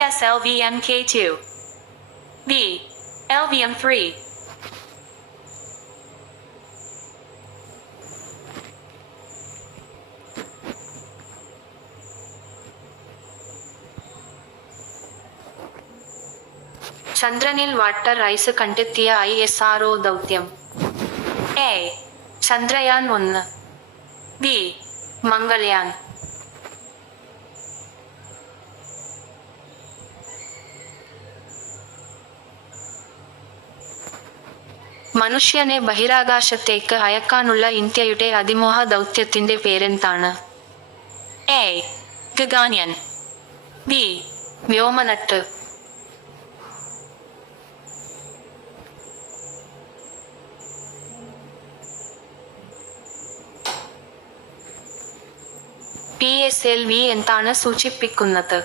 SLVMK2 B. LVM3 ചന്ദ്രനിൽ water ice കണ്ടെത്തിയ ISRO ദൗത്യം. എ. ചന്ദ്രയാൻ 1 ബി. മംഗൾയാൻ മനുഷ്യനെ ബഹിരാകാശത്തേക്ക് അയക്കാനുള്ള ഇന്ത്യയുടെ അതിമോഹ ദൗത്യത്തിന്റെ പേരെന്താണ്? എ. ഗഗാനിയൻ ബി. വ്യോമനട്ട് PSLV എന്താണ് സൂചിപ്പിക്കുന്നത്?